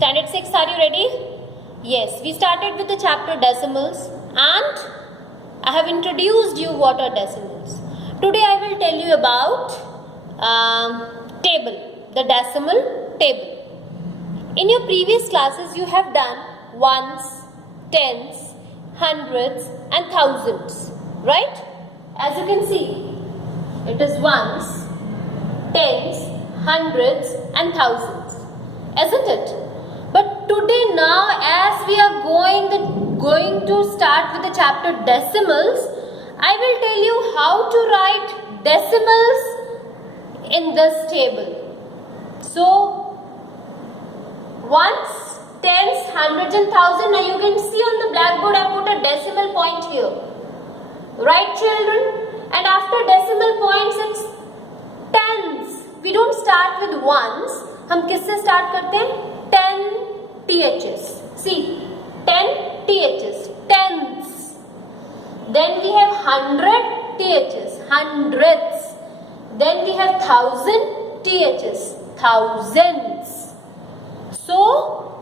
Standard 6, are you ready? Yes, we started with the chapter decimals and I have introduced you what are decimals. Today I will tell you about table, the decimal table. In your previous classes you have done ones, tens, hundreds and thousands, right? As you can see, it is ones, tens, hundreds and thousands, isn't it? But today now, as we are going to start with the chapter decimals, I will tell you how to write decimals in this table. So, ones, tens, hundreds and thousands. Now you can see on the blackboard I put a decimal point here. Right, children? And after decimal points it's tens. We don't start with ones. हम किससे start करते हैं? 10 THs. See, 10 THs. Tens. Then we have 100 THs. Hundreds. Then we have 1000 THs. Thousands. So,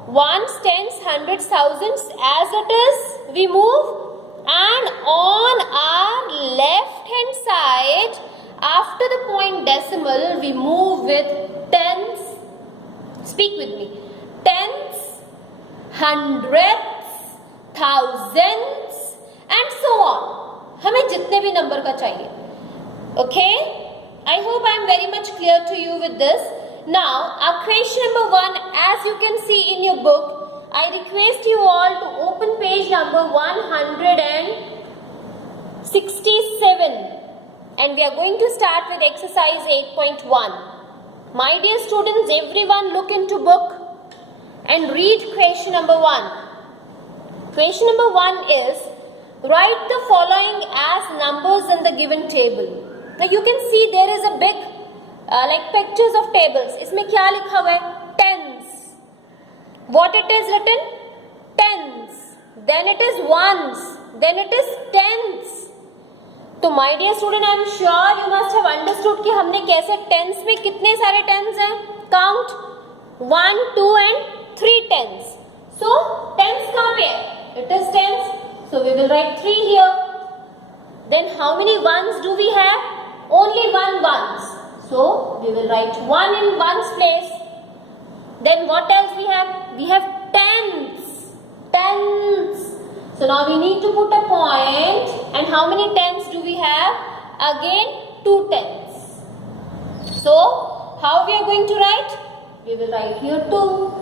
ones, tens, hundreds, thousands, as it is, we move, and on our left hand side, after the point decimal, we move with tens. Speak with me. Tens, hundreds, thousands, and so on. हमें जितने भी number का चाहिए. Okay? I hope I am very much clear to you with this. Now, our question number 1, as you can see in your book, I request you all to open page number 167, and we are going to start with exercise 8.1. My dear students, everyone look into book and read question number 1. Question number 1 is, write the following as numbers in the given table. Now you can see there is a big like pictures of tables. इसमें क्या लिखा हुआ है? Tens. What it is written? Tens. Then it is ones. Then it is tens. तो my dear student, I am sure you must have understood कि हमने कैसे tens में कितने सारे tens हैं? Count 1, 2 and 3 tens. So tens कहाँ पे है? It is tens. So we will write 3 here. Then how many ones do we have? Only one ones. So, we will write 1 in ones place. Then what else we have? We have tens. Tens. So, now we need to put a point. And how many tens do we have? Again, 2 tens. So, how we are going to write? We will write here 2.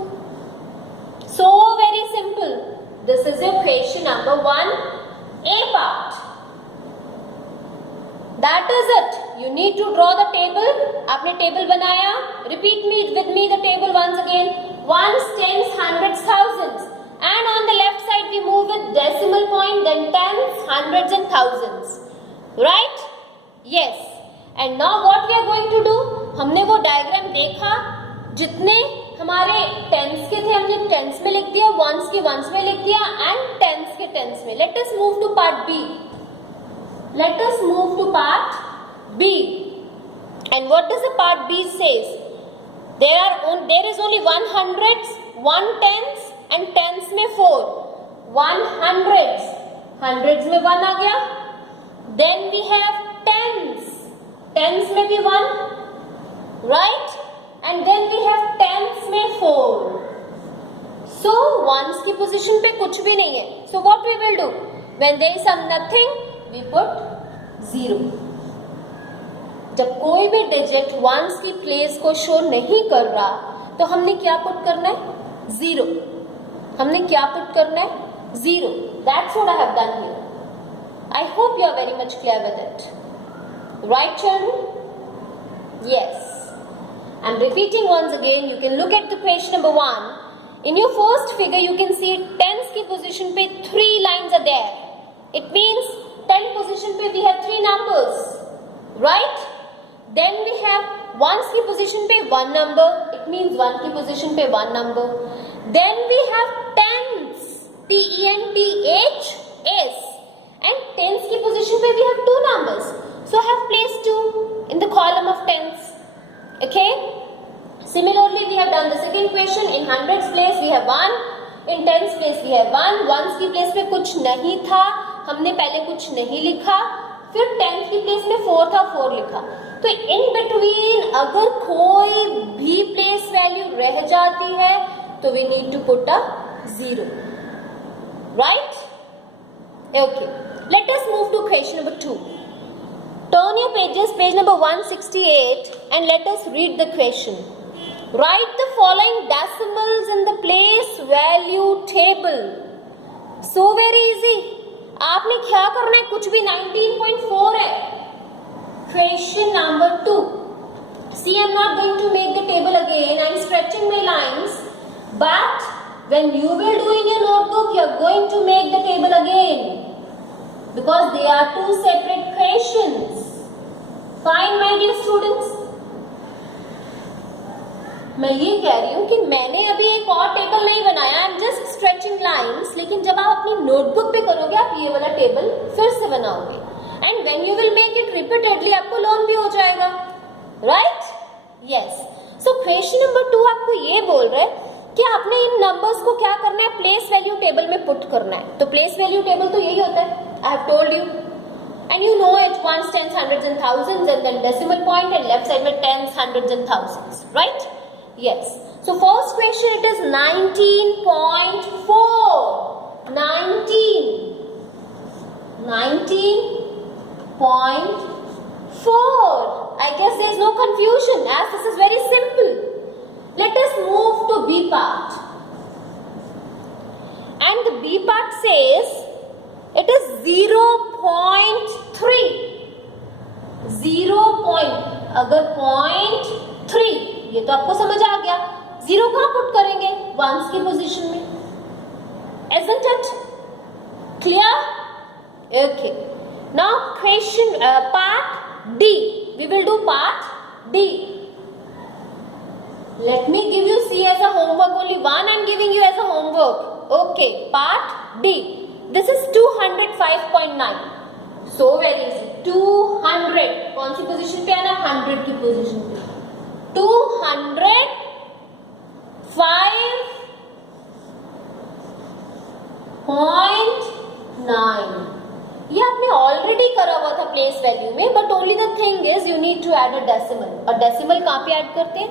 So, very simple. This is your question number 1A part. That is it. You need to draw the table. आपने table बनाया. Repeat with me the table once again. Ones, tens, hundreds, thousands. And on the left side we move with decimal point, then tens, hundreds and thousands. Right? Yes. And now what we are going to do? हमने वो diagram देखा. जितने हमारे tens के थे हमने tens में लिख दिया, ones के ones में लिख दिया, and tens के tens में. Let us move to part B. Let us move to part B. And what does the part B says? There is only 1 hundreds, 1 tens and tens में 4. 1 hundreds. Hundreds में 1 आ गया. Then we have tens. Tens में भी 1. Right? And then we have tens में 4. So ones की position पे कुछ भी नहीं है. So what we will do? When there is some nothing, we put 0. जब कोई भी डिजिट वंस की प्लेस को शो नहीं कर रहा तो हमने क्या पुट करना है? 0. हमने क्या पुट करना है? 0. That's what I have done here. I hope you are very much clear with it. Right, children? Yes. I'm repeating once again. You can look at the question number 1. In your first figure, you can see tens की position पे 3 lines are there. It means 10 position पे we have 3 numbers, right? Then we have ones की position पे 1 number. It means 1 की position पे 1 number. Then we have tens, TENTHS, and tens की position पे we have 2 numbers. So I have placed 2 in the column of tens. Okay? Similarly, we have done the second question. In hundreds place we have 1, in tens place we have 1. Ones की place में कुछ नहीं था, हमने पहले कुछ नहीं लिखा, फिर टेंथ की प्लेस में 4 था, 4 लिखा. तो इन बिटवीन अगर कोई भी प्लेस वैल्यू रह जाती है तो we need to put a 0. Right? Okay, let us move to question number 2. Turn your pages, page number 168, and let us read the question. Write the following decimals in the place value table. So very easy. आपने क्या करना है, कुछ भी 19.4 है. Question number 2. See, I'm not going to make the table again. I'm stretching my lines. But when you will do in your notebook, you are going to make the table again. Because they are two separate questions. Fine, my dear students. मैं ये कह रही हूँ कि मैंने अभी एक और टेबल नहीं बनाया, I am just stretching lines. लेकिन जब आप अपनी नोटबुक पे करोगे आप ये वाला टेबल फिर से बनाओगे. And when you will make it repeatedly आपको लर्न भी हो जाएगा. Right? Yes. So question number 2 आपको ये बोल रहा है कि आपने इन नंबर्स को क्या करना है, प्लेस वैल्यू टेबल में पुट करना है. तो प्लेस वैल्यू टेबल तो यही होता है, I have told you, and you know it, ones, tens, hundreds and thousands, and then decimal point, and left side with tens, hundreds and thousands. Right? Yes. So first question, it is 19.4. 19.4. I guess there is no confusion as this is very simple. Let us move to B part. And the B part says it is 0.3. 0. अगर 0.3 ये तो आपको समझ आ गया. 0 कहाँ put करेंगे? Once की position में. Isn't it clear? Okay. Now question part D. We will do part D. Let me give you C as a homework. Only one I am giving you as a homework. Okay. Part D. This is 205.9. So very easy. 200 कौन सी position पे आना? 100 की position पे. 205.9. ये आपने already करा हुआ था प्लेस वैल्यू में, but only the thing is you need to add a decimal. और डेसिमल कहाँ पे ऐड करते हैं?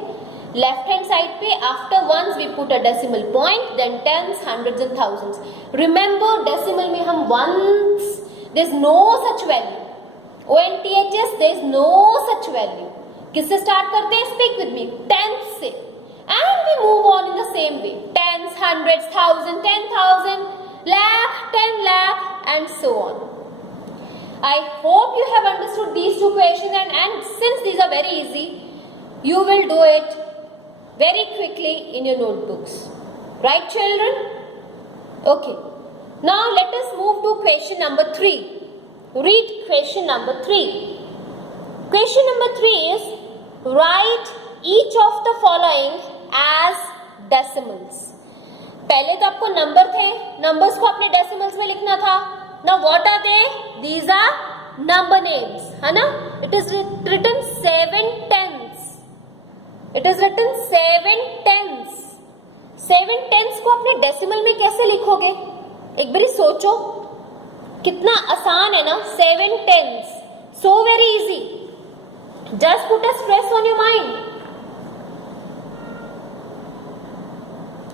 लेफ्ट हैंड साइड पे. After ones we put a decimal point, then tens, hundreds and thousands. Remember decimal में हम ones, there is no such value. ONTHS there is no such value. किससे start करते हैं? Speak with me. Tens से. And we move on in the same way. Tens, hundreds, thousand, 10,000, lakh, 10 lakh, and so on. I hope you have understood these two questions, and since these are very easy, you will do it very quickly in your notebooks. Right, children? Okay. Now let us move to question number 3. Read question number 3. Question number 3 is write each of the following as decimals. पहले तो आपको number थे, numbers को आपने decimals में लिखना था. Now what are they? These are number names, है ना? It is written 7 tenths. It is written 7 tenths. 7 tenths को आपने डेसिमल में कैसे लिखोगे? एक बारी सोचो, कितना आसान है ना? 7 tenths. So very easy. Just put a stress on your mind.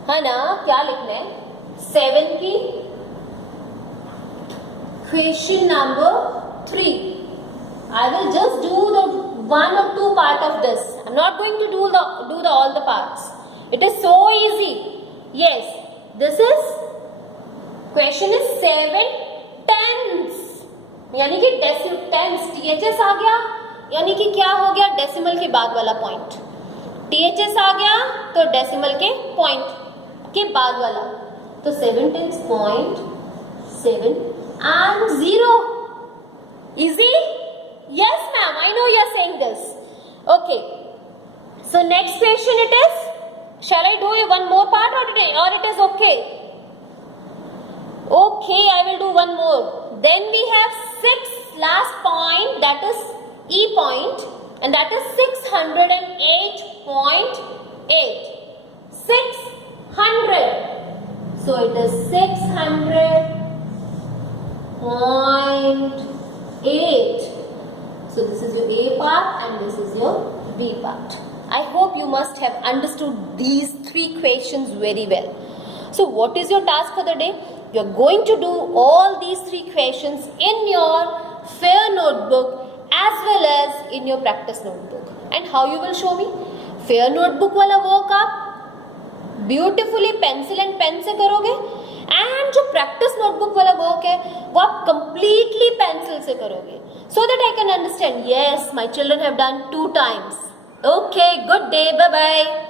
है ना? क्या लिखना है? 7 की. Question number 3. I will just do the 1 or 2 part of this. I'm not going to do all the parts. It is so easy. Yes, this is question is 7 tenths. यानी कि tenths THS आ गया, यानी कि क्या हो गया? Decimal के बाद वाला पॉइंट. THS आ गया तो डेसिमल के पॉइंट के बाद वाला. तो 7 tenths, 0.7 and 0. Easy? Yes, ma'am. I know you are saying this. Okay. So next question it is. Shall I do one more part or it is okay? Okay, I will do one more. Then we have 6th last point, that is E point, and that is 608.8. 8. 600. So it is 600.8. So this is your A part and this is your B part. I hope you must have understood these 3 questions very well. So what is your task for the day? You are going to do all these 3 questions in your fair notebook as well as in your practice notebook. And how you will show me? Fair notebook वाला work आप beautifully pencil and pen से करोगे and जो practice notebook वाला work है वो आप completely pencil से करोगे, so that I can understand, yes, my children have done 2 times. Okay, good day, bye bye.